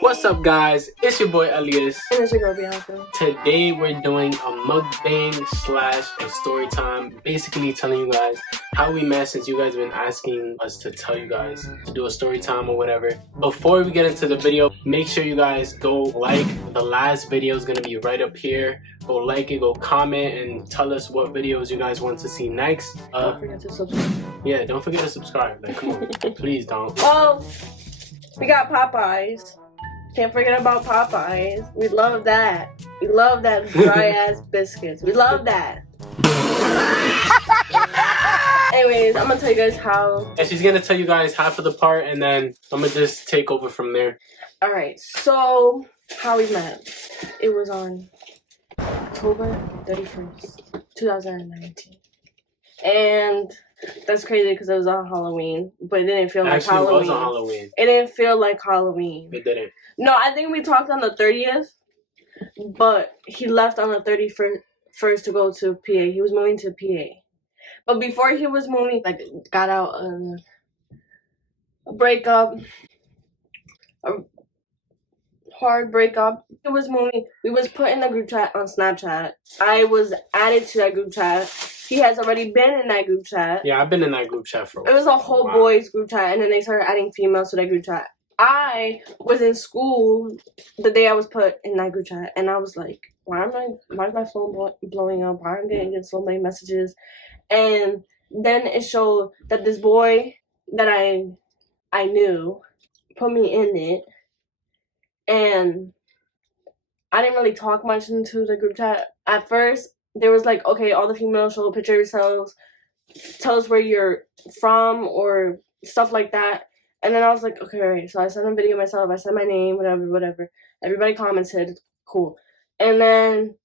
What's up, guys? It's your boy Elias. And it's your girl Bianca. Today we're doing a mukbang slash a story time, basically telling you guys how we met, since you guys have been asking us to tell you guys to do a story time or whatever. Before we get into the video, make sure you guys go like the last video. Is gonna be right up here. Go like it, go comment, and tell us what videos you guys want to see next. Don't forget to subscribe. Yeah, don't forget to subscribe. Like, come on, please don't. Well, we got Popeyes. Can't forget about Popeyes. We love that. We love that dry ass biscuits. We love that. Anyways, I'm gonna tell you guys how. And she's gonna tell you guys half of the part, and then I'm gonna just take over from there. Alright, so how we met. It was on October 31st, 2019. And that's crazy because it was on Halloween, but it didn't feel like Halloween. It was on Halloween. It didn't feel like Halloween. It didn't. No, I think we talked on the 30th, but he left on the 31st to go to PA. He was moving to PA. But before he was moving, like, got out a breakup, a hard breakup. He was moving. We was put in the group chat on Snapchat. I was added to that group chat. He has already been in that group chat. Yeah, I've been in that group chat for a while. It was a whole boys group chat, and then they started adding females to that group chat. I was in school the day I was put in that group chat, and I was like, why is my phone blowing up? Why am I getting so many messages? And then it showed that this boy that I knew put me in it, and I didn't really talk much into the group chat. At first, there was like, okay, all the females show a picture of yourselves, tell us where you're from, or stuff like that. And then I was like, okay, alright. So I sent a video of myself. I said my name, whatever. Everybody commented, cool. And then,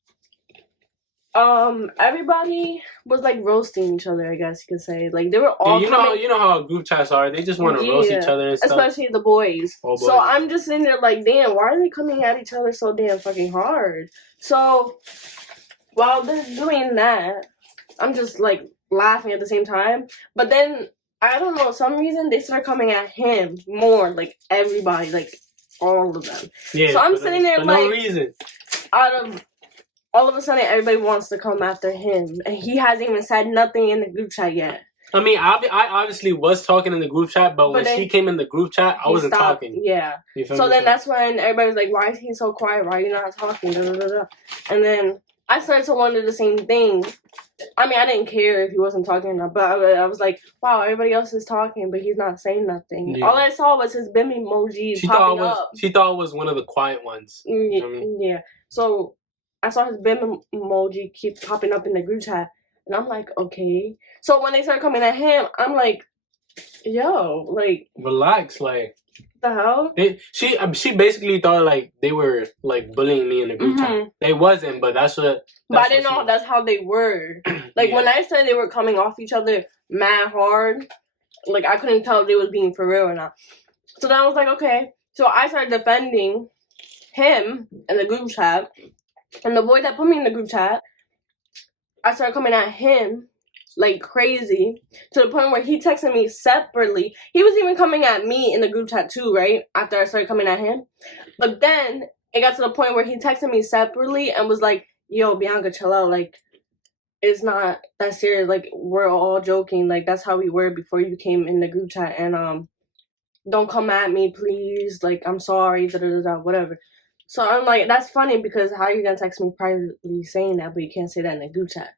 everybody was like roasting each other, I guess you could say. Like, they were all. Yeah, you know how group chats are. They just want to roast each other and stuff. Especially the boys. Oh, boys. So I'm just sitting there like, damn, why are they coming at each other so damn fucking hard? So while they're doing that, I'm just like laughing at the same time. But then, I don't know, some reason they start coming at him more, like everybody, like all of them. Yeah, so I'm sitting there for like, no reason. All of a sudden everybody wants to come after him, and he hasn't even said nothing in the group chat yet. I mean, I obviously was talking in the group chat, but when she came in the group chat, I wasn't talking. Yeah. So then that's when everybody was like, why is he so quiet? Why are you not talking? Da, da, da, da. And then I started to wonder the same thing. I mean, I didn't care if he wasn't talking or not, but I was like, wow, everybody else is talking, but he's not saying nothing. Yeah. All I saw was his BIM emoji popping up. She thought it was one of the quiet ones. Yeah. You know what I mean? Yeah. So I saw his BIM emoji keep popping up in the group chat, and I'm like, okay. So when they started coming at him, I'm like, yo, like, relax, like. The hell? She basically thought like they were like bullying me in the group chat. They wasn't, but that's what. But I didn't know that's how they were. Like, yeah. When I said they were coming off each other mad hard, like I couldn't tell if they was being for real or not. So then I was like, okay. So I started defending him in the group chat, and the boy that put me in the group chat, I started coming at him like crazy, to the point where he texted me separately. He was even coming at me in the group chat too, right? After I started coming at him. But then it got to the point where he texted me separately and was like, yo, Bianca, chill out. Like, it's not that serious. Like, we're all joking. Like, that's how we were before you came in the group chat. And don't come at me, please. Like, I'm sorry, whatever. So I'm like, that's funny, because how are you gonna text me privately saying that, but you can't say that in the group chat?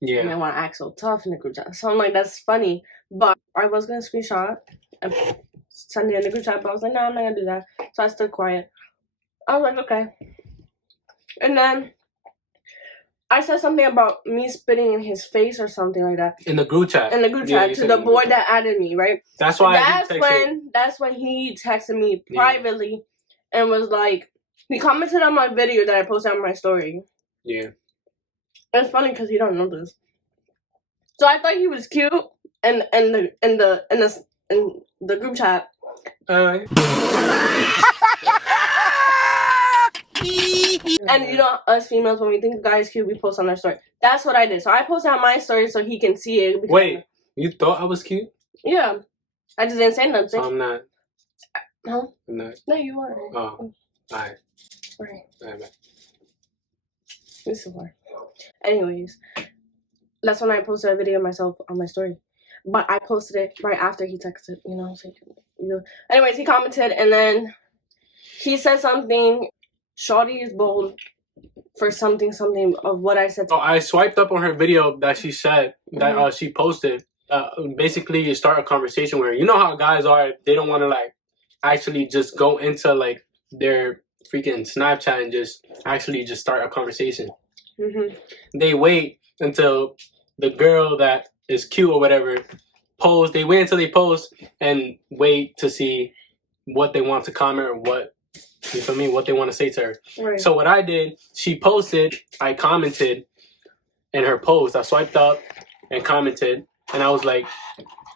Yeah. And I want to act so tough in the group chat. So I'm like, that's funny. But I was going to screenshot and send it in the group chat. But I was like, no, I'm not going to do that. So I stood quiet. I was like, okay. And then I said something about me spitting in his face or something like that. In the group chat? In the group chat, to the boy that added me, right? That's why That's when he texted me privately and was like, he commented on my video that I posted on my story. Yeah. It's funny because he don't know this. So I thought he was cute in the group chat. And you know, us females, when we think a guy is cute, we post on our story. That's what I did. So I posted on my story so he can see it. Wait, you thought I was cute? Yeah. I just didn't say nothing. I'm not. Huh? I'm not. No, you are. Oh, alright. Right. Alright, bye. This is hard. Anyways, that's when I posted a video of myself on my story. But I posted it right after he texted, you know. So, anyways, he commented and then he said something. Shawty is bold for something of what I said. So I swiped up on her video that she said that she posted. Basically, you start a conversation where you know how guys are. They don't want to like actually just go into like their freaking Snapchat and just actually just start a conversation. They wait until the girl that is cute or whatever post. They wait until they post and wait to see what they want to comment or what. You feel me? What they want to say to her. Right. So what I did, she posted, I commented in her post. I swiped up and commented, and I was like,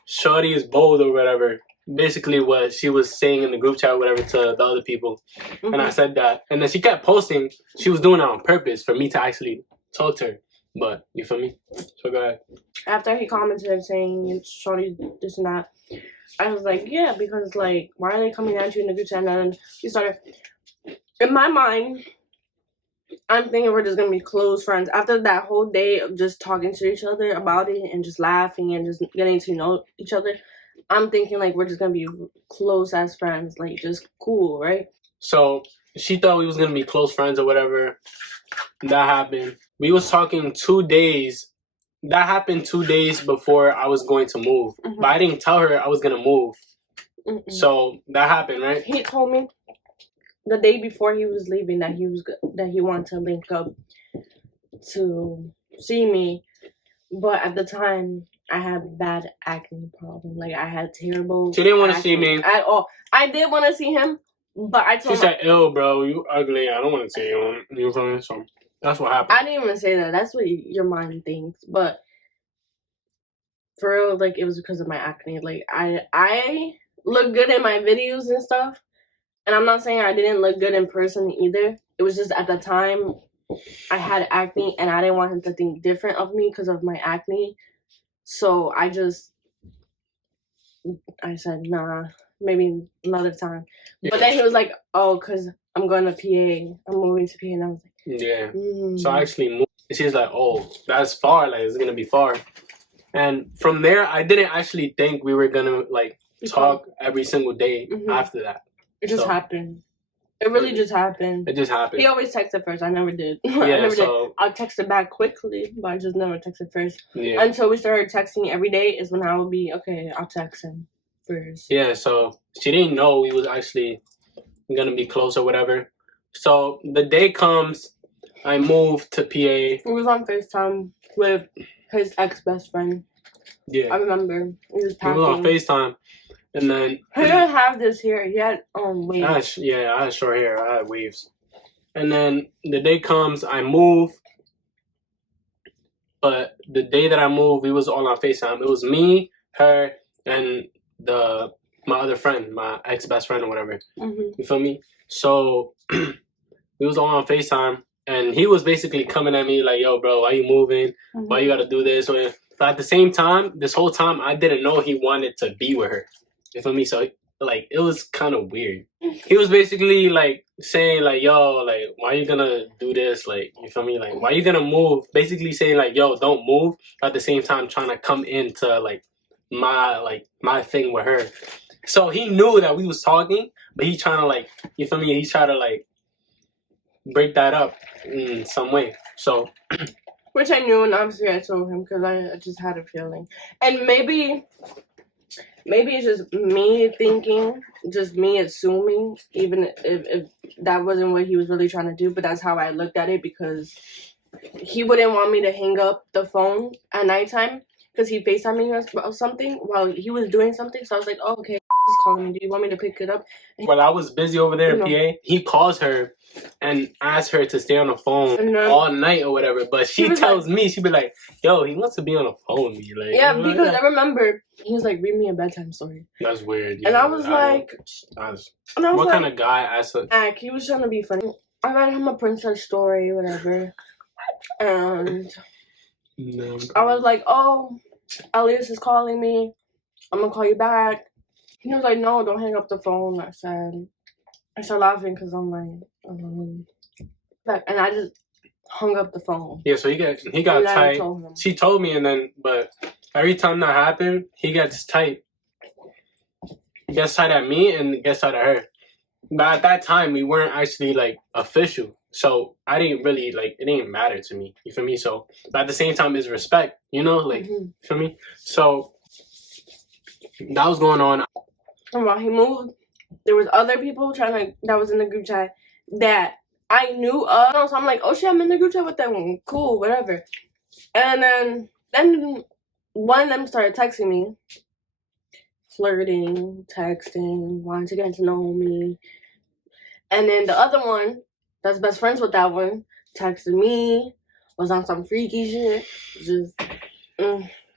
"Shorty is bold" or whatever. Basically, what she was saying in the group chat or whatever to the other people, and I said that, and then she kept posting. She was doing it on purpose for me to actually talk to her. But you feel me? So go ahead. After he commented saying "Shorty this and that," I was like, yeah, because like, why are they coming at you in the group chat? And then she started. In my mind, I'm thinking we're just gonna be close friends. After that whole day of just talking to each other about it and just laughing and just getting to know each other, I'm thinking like we're just gonna be close as friends, like just cool, right? So she thought we was gonna be close friends or whatever. That happened. We was talking 2 days. That happened 2 days before I was going to move. But I didn't tell her I was gonna move. So that happened, right? He told me the day before he was leaving that he wanted to link up to see me, but at the time I had bad acne problem. Like I had terrible. She didn't want to see me at all. I did want to see him, but I told him. She said, "Ew, bro, you ugly. I don't want to see you." You feel me? So that's what happened. I didn't even say that. That's what your mind thinks, but for real, like it was because of my acne. Like I look good in my videos and stuff. And I'm not saying I didn't look good in person either. It was just at the time I had acne and I didn't want him to think different of me because of my acne. So I said, nah, maybe another time. Yeah. But then he was like, oh, because I'm going to PA. I'm moving to PA. And I was like, yeah. So I actually moved. And she's like, oh, that's far. Like, it's going to be far. And from there, I didn't actually think we were going to, like, talk every single day after that. It just happened. It really just happened. It just happened. He always texted first. I never did. Yeah, I never did. I texted back quickly, but I just never texted first. Yeah. Until we started texting every day is when I would be, okay, I'll text him first. Yeah, so she didn't know we was actually going to be close or whatever. So the day comes, I moved to PA. We was on FaceTime with his ex-best friend. Yeah. I remember. He was packing. We was on FaceTime. And then he didn't have this hair. He had waves. I had short hair. I had waves. And then the day comes, I move. But the day that I moved, we was all on FaceTime. It was me, her, and my other friend, my ex-best friend or whatever. You feel me? So we was all on FaceTime, and he was basically coming at me like, yo, bro, why you moving? Why you gotta do this? But at the same time, this whole time, I didn't know he wanted to be with her. You feel me? So, like, it was kind of weird. He was basically, like, saying, like, yo, like, why you gonna do this? Like, you feel me? Like, why you gonna move? Basically saying, like, yo, don't move. At the same time, trying to come into, like, my thing with her. So, he knew that we was talking, but he trying to, like, you feel me? He tried to, like, break that up in some way. So... Which I knew, and obviously I told him because I just had a feeling. And maybe it's just me thinking, just me assuming, even if that wasn't what he was really trying to do, but that's how I looked at it because he wouldn't want me to hang up the phone at nighttime because he FaceTimed me about something while he was doing something. So I was like, oh, okay, he's calling me. Do you want me to pick it up? While I was busy over there in PA, he calls her and asks her to stay on the phone all night or whatever. But she tells me, she be like, yo, he wants to be on the phone with me. Like, yeah, because I remember he was like, read me a bedtime story. That's weird. Yeah. And I was like, what kind of guy asked her? He was trying to be funny. I read him a princess story, whatever. And I was like, oh, Elias is calling me. I'm going to call you back. He was like, no, don't hang up the phone. I started laughing because I'm like, and I just hung up the phone. Yeah, so he got tight. She told me, and then, but every time that happened, he gets tight. He gets tight at me and gets tight at her. But at that time, we weren't actually like official. So I didn't really like, it didn't matter to me. You feel me? So but at the same time, it's respect, you know, like, you feel me? So that was going on. And while he moved, there was other people that was in the group chat that I knew of. So I'm like, oh shit, I'm in the group chat with them. Cool, whatever. And then one of them started texting me, flirting, texting, wanting to get to know me. And then the other one, that's best friends with that one, texted me, was on some freaky shit.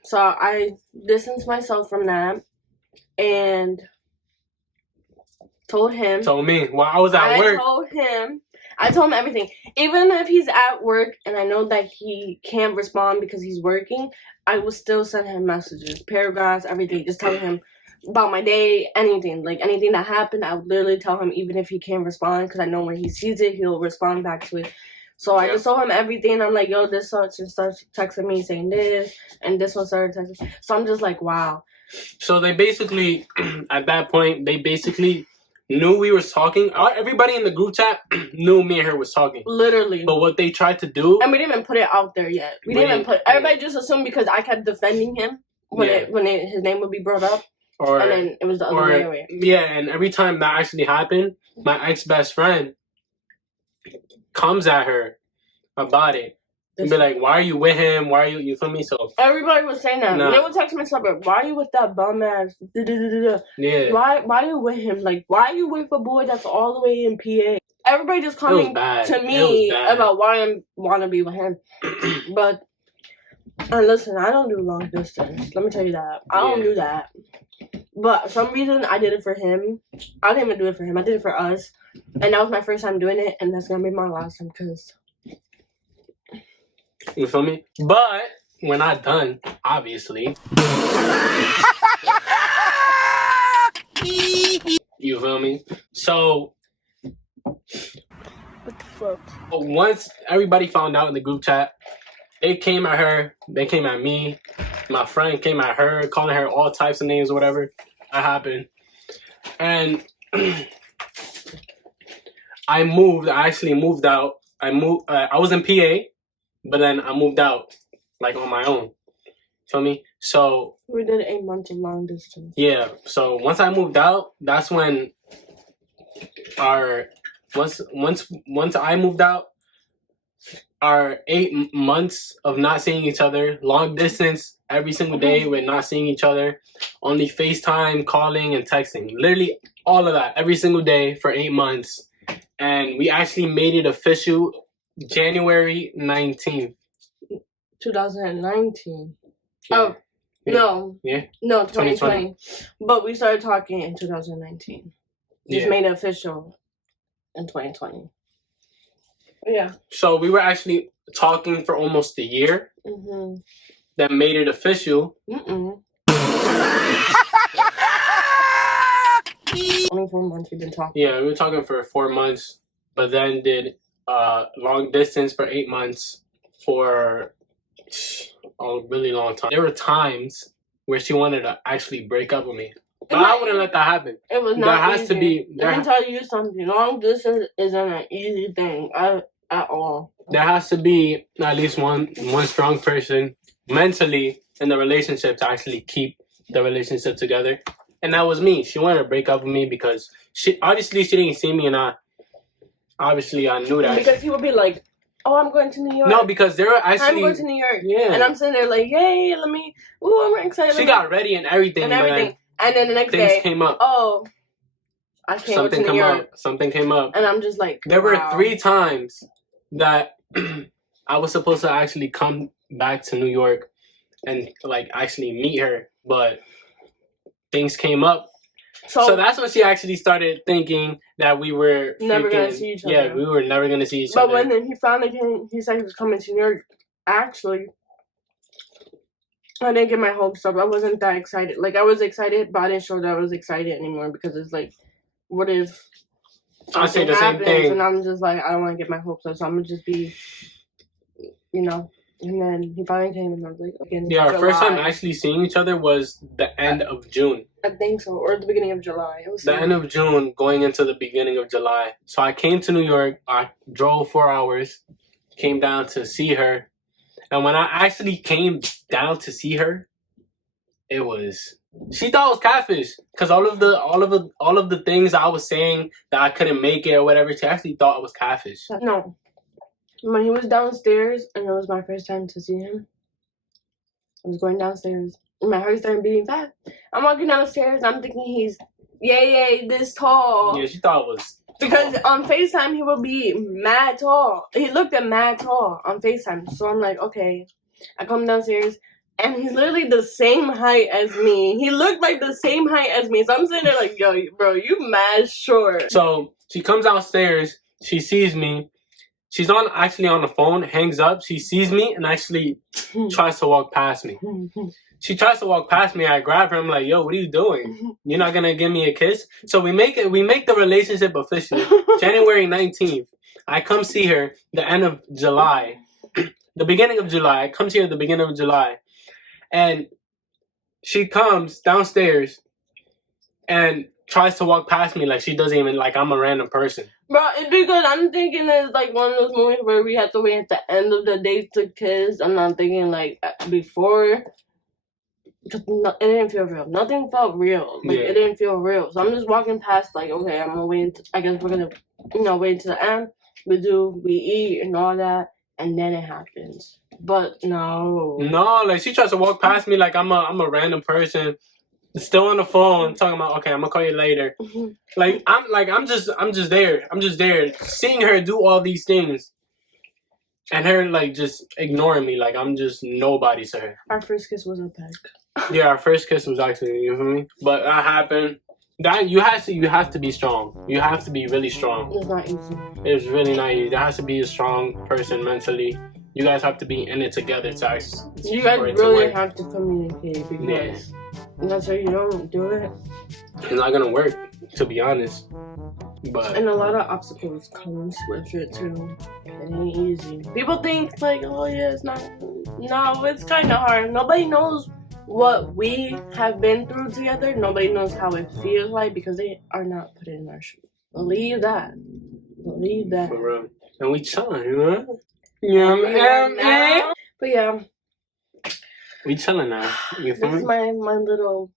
So I distanced myself from that and told him. Told me while I was at work. I told him everything. Even if he's at work and I know that he can't respond because he's working, I will still send him messages, paragraphs, everything, just telling him about my day, anything. Like, anything that happened, I would literally tell him even if he can't respond, because I know when he sees it, he'll respond back to it. So I just told him everything. I'm like, yo, this starts texting me saying this, and this one started texting. So I'm just like, wow. So they basically, at that point, they basically knew we was talking. Everybody in the group chat knew me and her was talking. Literally. But what they tried to do... And we didn't even put it out there yet. We didn't even put... Everybody just assumed because I kept defending him when his name would be brought up. And then it was the other way. Yeah, and every time that actually happened, my ex-best friend comes at her about it. And be like, why are you with him? Why are you feel me? So everybody was saying that. They would text me something, why are you with that bum ass? Yeah. Why are you with him? Like, why are you with a boy that's all the way in PA? Everybody just coming to me about why I want to be with him. But, and listen, I don't do long distance. Let me tell you that. I don't do that. But for some reason, I did it for him. I didn't even do it for him. I did it for us. And that was my first time doing it. And that's going to be my last time because... You feel me? But we're not done, obviously. You feel me? So... What the fuck? Once everybody found out in the group chat, they came at her. They came at me. My friend came at her, calling her all types of names or whatever. That happened. And I moved. I actually moved out. I was in PA, but then I moved out, like, on my own. Feel me? So we did 8 months of long distance. Yeah. So once I moved out, that's when once I moved out, our 8 months of not seeing each other, long distance, every single day we're not seeing each other, only FaceTime, calling, and texting. Literally all of that every single day for 8 months. And we actually made it official January 19th. 2019. Yeah. Oh, yeah. No. Yeah? No, 2020. But we started talking in 2019. Just made it official in 2020. Yeah. So we were actually talking for almost a year. Mm-hmm. That made it official. Only 4 months we've been talking. Yeah, we were talking for 4 months, but then did long distance for 8 months for a really long time. There were times where she wanted to actually break up with me. But I wouldn't let that happen. It was not easy. Let me tell you something. Long distance isn't an easy thing at all. There has to be at least one strong person mentally in the relationship to actually keep the relationship together. And that was me. She wanted to break up with me because she didn't see me, and I knew that. Because he would be like, oh, I'm going to New York. No, because they were actually... I'm going to New York. Yeah. And I'm sitting there like, yay, I'm excited. She got ready and everything. And then the next day, things came up. Oh, I can't go to New York. Something came up. And I'm just like, there were 3 times that I was supposed to actually come back to New York and like actually meet her, but things came up. So that's when she actually started thinking that we were never gonna see each other. Yeah, we were never gonna see each other. But when he finally came, he said he was coming to New York. Actually, I didn't get my hopes up. I wasn't that excited. Like, I was excited, but I didn't show that I was excited anymore because it's like, what if I say something the same happens thing. and I'm just like, I don't want to get my hopes up, so I'm gonna just be, you know. And then he finally came, and I was like, okay. Yeah, our first time actually seeing each other was the end of June. I think so, or the beginning of July. It was the end of June, going into the beginning of July. So I came to New York. I drove 4 hours, came down to see her, and when I actually came down to see her, it was. She thought it was catfish because all of the things I was saying that I couldn't make it or whatever. She actually thought it was catfish. No. When he was downstairs and it was my first time to see him, I was going downstairs and my heart started beating fast. I'm walking downstairs and I'm thinking he's yay this tall. Yeah, she thought it was tall. Because on FaceTime he will be mad tall. He looked at mad tall on FaceTime. So I'm like, okay. I come downstairs and he's literally the same height as me. He looked like the same height as me. So I'm sitting there like, yo, bro, you mad short. So she comes downstairs, she sees me. She's actually on the phone, hangs up. She sees me and actually tries to walk past me. She tries to walk past me. I grab her. I'm like, "Yo, what are you doing? You're not gonna give me a kiss?" So we make the relationship official. January 19th, I come see her. The end of July, the beginning of July. I come see her at the beginning of July, and she comes downstairs and tries to walk past me like she doesn't even like I'm a random person. Bro, it's because I'm thinking it's like one of those movies where we have to wait at the end of the date to kiss. I'm not thinking like before. Because it didn't feel real. Nothing felt real. Like, it didn't feel real. So I'm just walking past like, okay, I'm gonna wait. I guess we're gonna, wait to the end. We eat and all that. And then it happens. But no. No, like she tries to walk past me like I'm a random person. Still on the phone talking about, okay, I'm gonna call you later. I'm just there. I'm just there. Seeing her do all these things. And her like just ignoring me like I'm just nobody to her. Our first kiss was a peck. Yeah, our first kiss was actually, you feel me? But that happened. That you have to be strong. You have to be really strong. It's not easy. It's really not easy. There has to be a strong person mentally. You guys have to be in it together to actually. You guys really have to communicate because that's why you don't do it. It's not gonna work, to be honest. But and a lot of obstacles comes with it too. It ain't easy. People think like, oh yeah, it's not. No, it's kind of hard. Nobody knows what we have been through together. Nobody knows how it feels like because they are not put in our shoes. Believe that. Believe that. For real. And we chilling, you know? Yeah. But yeah. We chilling now. You feel This is me? my little.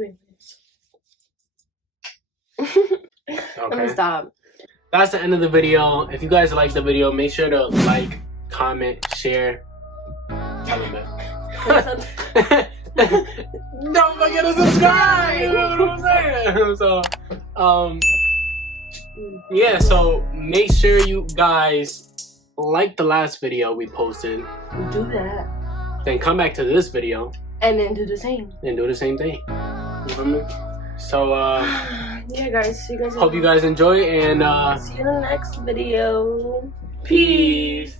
Okay. Let me stop. That's the end of the video. If you guys like the video, make sure to like, comment, share. Tell them that. Don't forget to subscribe. You know what I'm saying? So, yeah. So make sure you guys like the last video we posted. Do that. Then come back to this video. And then do the same. And do the same thing. You feel me? So, yeah, guys. See you guys. Hope you guys enjoy and see you in the next video. Peace.